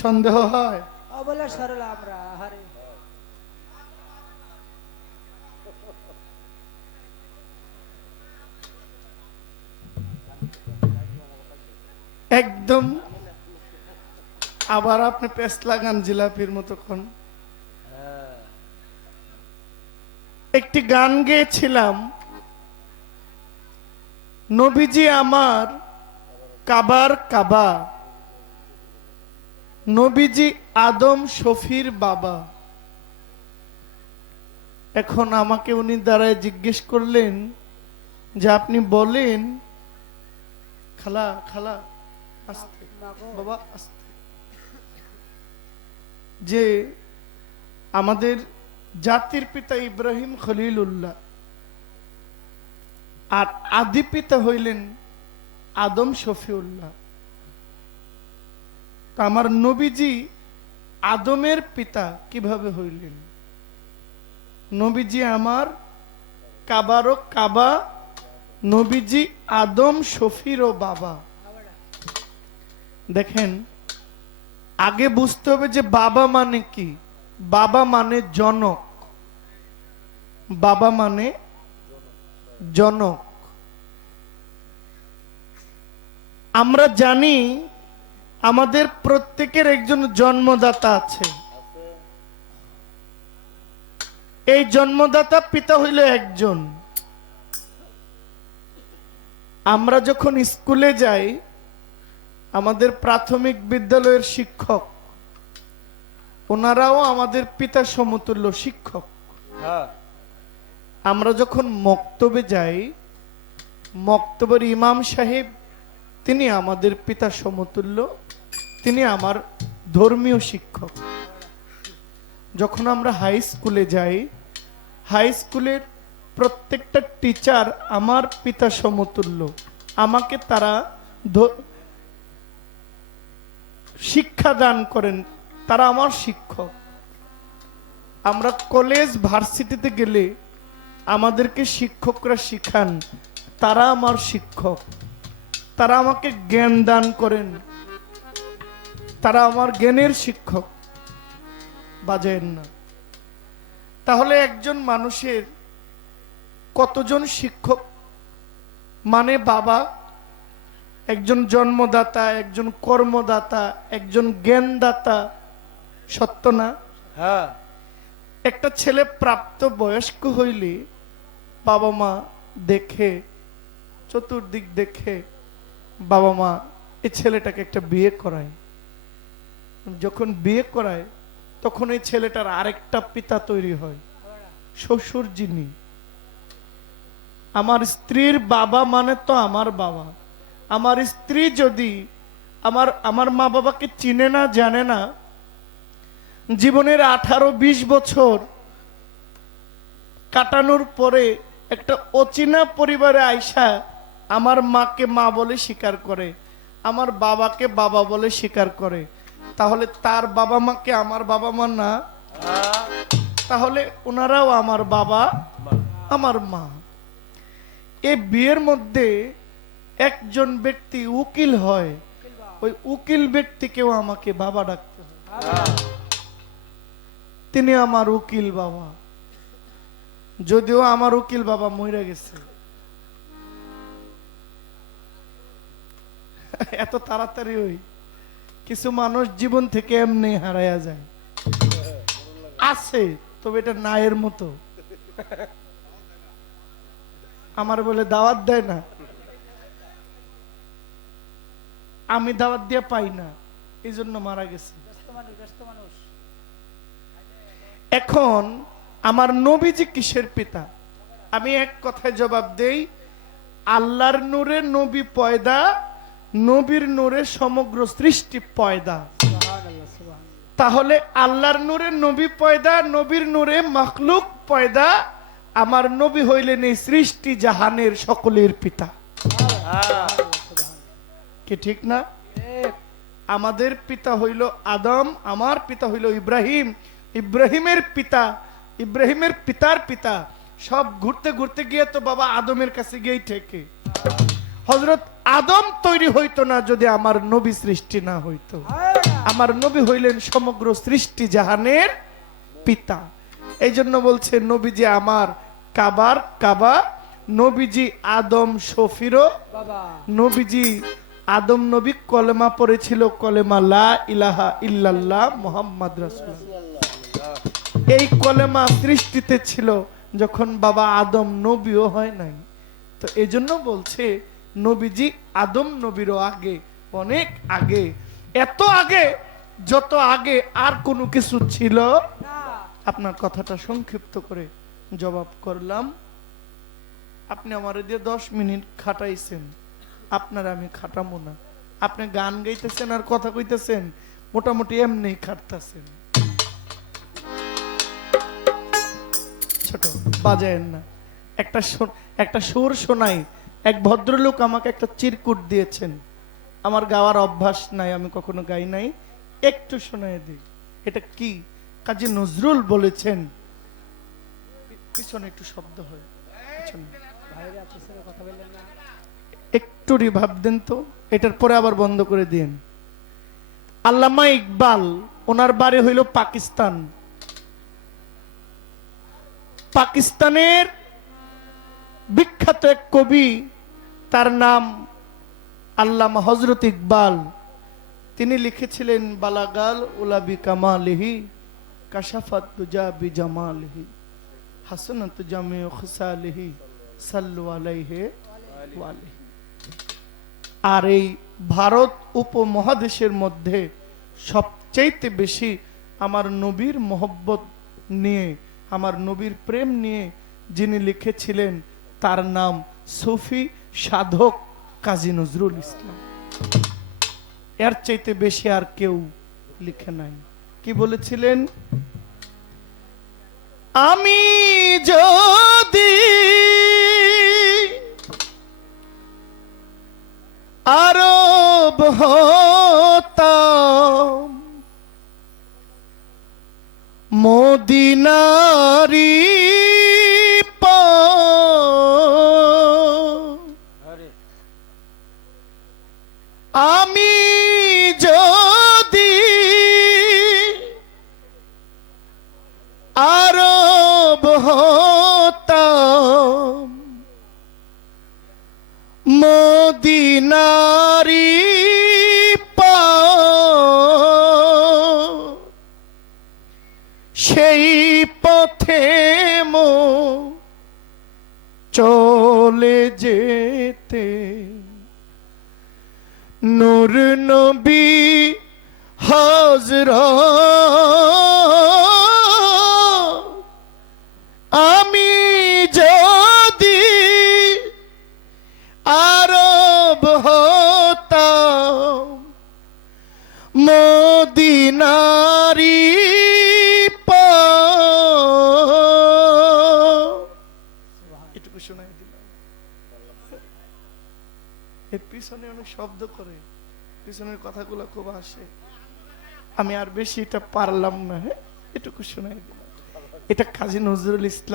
সন্দেহ হয়। অবলা সরল আমরা হারে। একদম আবার আপনি পেস্ট লাগান জিলাপির মতো কোন একটি গান গেয়েছিলাম নবীজি আমার কাবার কাবা। নবীজি আদম শফির বাবা। এখন আমাকে উনি দ্বারায় জিজ্ঞেস করলেন যে আপনি বলেন, খালা খালা বাবা যে আমাদের জাতির পিতা ইব্রাহিম খলিল উল্লাহ আর আদি পিতা হইলেন আদম শফিউল্লাহ। তো আমার নবীজি আদমের পিতা কীভাবে হইলেন? নবীজি আমার কাবারও কাবা, নবীজি আদম শফিরও বাবা। দেখেন, আগে বুঝতে হবে যে বাবা মানে কি? বাবা মানে জনক। বাবা মানে জনক। আমরা জানি আমাদের প্রত্যেকের একজন জন্মদাতা আছে। এই জন্মদাতা পিতা হইল একজন। আমরা যখন স্কুলে যাই আমাদের প্রাথমিক বিদ্যালয়ের শিক্ষক ওনারাও আমাদের পিতা সমতুল্য শিক্ষক। হ্যাঁ। আমরা যখন মক্তবে যাই মক্তবের ইমাম সাহেব তিনি আমাদের পিতা সমতুল্য, তিনি আমার ধর্মীয় শিক্ষক। যখন আমরা হাই স্কুলে যাই হাই স্কুলের প্রত্যেকটা টিচার আমার পিতা সমতুল্য। আমাকে তারা শিক্ষা দান করেন, তারা আমার শিক্ষক। আমরা কলেজ ভার্সিটিতে গেলে আমাদেরকে শিক্ষকরা শিখান, তারা আমার শিক্ষক। তারা আমাকে জ্ঞান দান করেন। তারা আমার জ্ঞানের শিক্ষক। বাজেন না। তাহলে একজন মানুষের কতজন শিক্ষক? মানে বাবা একজন জন্মদাতা একজন কর্মদাতা একজন জ্ঞানদাতা সত্য না? হ্যাঁ। একটা ছেলে প্রাপ্ত বয়স্ক হইলে বাবা মা দেখে চতুর্দিক দেখে বাবা মা এই ছেলেটাকে একটা বিয়ে করায়। যখন বিয়ে করায়, তখন এই ছেলেটার আরেকটা পিতা তৈরি হয়, শ্বশুর যিনি। আমার স্ত্রীর বাবা মানে তো আমার বাবা। আমার স্ত্রী যদি আমার আমার মা বাবাকে চিনে না, জানে না, জীবনের আঠারো বিশ বছর কাটানোর পরে একটা অচেনা পরিবারে আইসা আমার মাকে মা বলে স্বীকার করে, আমার বাবাকে বাবা বলে স্বীকার করে। তাহলে তার বাবা মাকে আমার বাবা মা না? তাহলে ওনারাও আমার বাবা, আমার মা। এই বিয়ের মধ্যে একজন ব্যক্তি উকিল হয়, ওই উকিল ব্যক্তিকেও আমাকে বাবা ডাকতে হয়। তিনি আমার উকিল বাবা। যদিও আমার উকিল বাবা মরে গেছে। এত তাড়াতাড়ি ওই কিছু মানুষ জীবন থেকে এমনি হারায়া যায়। আছে তবে এটা নায়ের মতো। আমার বলে দাওয়াত দেয় না। আমি দাওয়াত দিয়ে পাই না। এই জন্য মারা গেছে। এখন আমার নবীজি কিসের পিতা? আমি এক কথায় জবাব দেই আল্লাহর নূরে নবী পয়দা নবীর নূরে সমগ্র সৃষ্টি পয়দা। তাহলে আল্লাহর নূরে নবী পয়দা নবীর নূরে মখলুক পয়দা আমার নবী হইলেন এই সৃষ্টি জাহানের সকলের পিতা। কি ঠিক না? আমাদের পিতা হইল আদম আমার পিতা হইল ইব্রাহিম। ইব্রাহিমের পিতা ইব্রাহিমের পিতার পিতা। সব ঘুরতে ঘুরতে গিয়ে তো বাবা আদমের কাছে গিয়েই ঠেকে। হজরত আদম তৈরি হইতো না যদি আমার নবী সৃষ্টি না হইতো। আমার নবী হইলেন সমগ্র সৃষ্টি জাহানের পিতা। এই জন্য বলছে নবীজি আমার কাবার কাবা নবীজি আদম শফিরও নবীজি আদম নবী কলেমা পড়েছিল কলেমা লা ইলাহা ইল্লাল্লাহ মোহাম্মদ রাসূল এই কলেমা সৃষ্টিতে ছিল যখন বাবা আদম নবীও হয় নাই। তো এই জন্য বলছে নবীজি আদম নবীরও আগে, অনেক আগে। এত আগে, যত আগে আর কোনো কিছু ছিল? আপনার কথাটা সংক্ষিপ্ত করে জবাব করলাম। আপনি আমার দিয়ে দশ মিনিট খাটাইছেন। আপনার আমি খাটাবো না। আপনি গান গাইতেছেন আর কথা কইতেছেন, মোটামুটি এমনি খাটতেছেন। ছোট, বাজায়েন না। একটা একটা সুর শোনাই এক ভদ্রলোক আমাকে একটা চিরকুট দিয়েছেন। আমার গাওয়ার অভ্যাস নাই, আমি কখনো গাই নাই। একটু শোনাই দিই এটা কি? কাজী নজরুল বলেছেন। পিছনে একটু শব্দ হয় একটু রিভাব দেন তো, এটার পরে আবার বন্ধ করে দিন। আল্লামা ইকবাল, ওনার বাড়ি হইল পাকিস্তান। পাকিস্তানের বিখ্যাত এক কবি তার নাম আল্লামা হজরত ইকবাল। তিনি লিখেছিলেন, বালাগাল উলাবি কামালিহি কাশাফাত তুজা বি জামালিহি খুসালিহি আর এই ভারত উপমহাদেশের মধ্যে সবচাইতে বেশি আমার নবীর মোহব্বত নিয়ে, আমার নবীর প্রেম নিয়ে যিনি লিখেছিলেন, তার নাম সুফি সাধক কাজী নজরুল ইসলাম। এর চাইতে বেশি আর কেউ লিখে নাই। কি বলেছিলেন? আমি যদি আরব হতাম মদিনারি হতাম মদিনারি সেই পথে মো চলে যেতে। নূর নবী হজর পিছনে অনেক শব্দ করে, পিছনের কথাগুলো খুব আসে আমি আর বেশি এটা পারলাম না হ্যাঁ? এটুকু শোনাই দিলাম। এটা কাজী নজরুল ইসলাম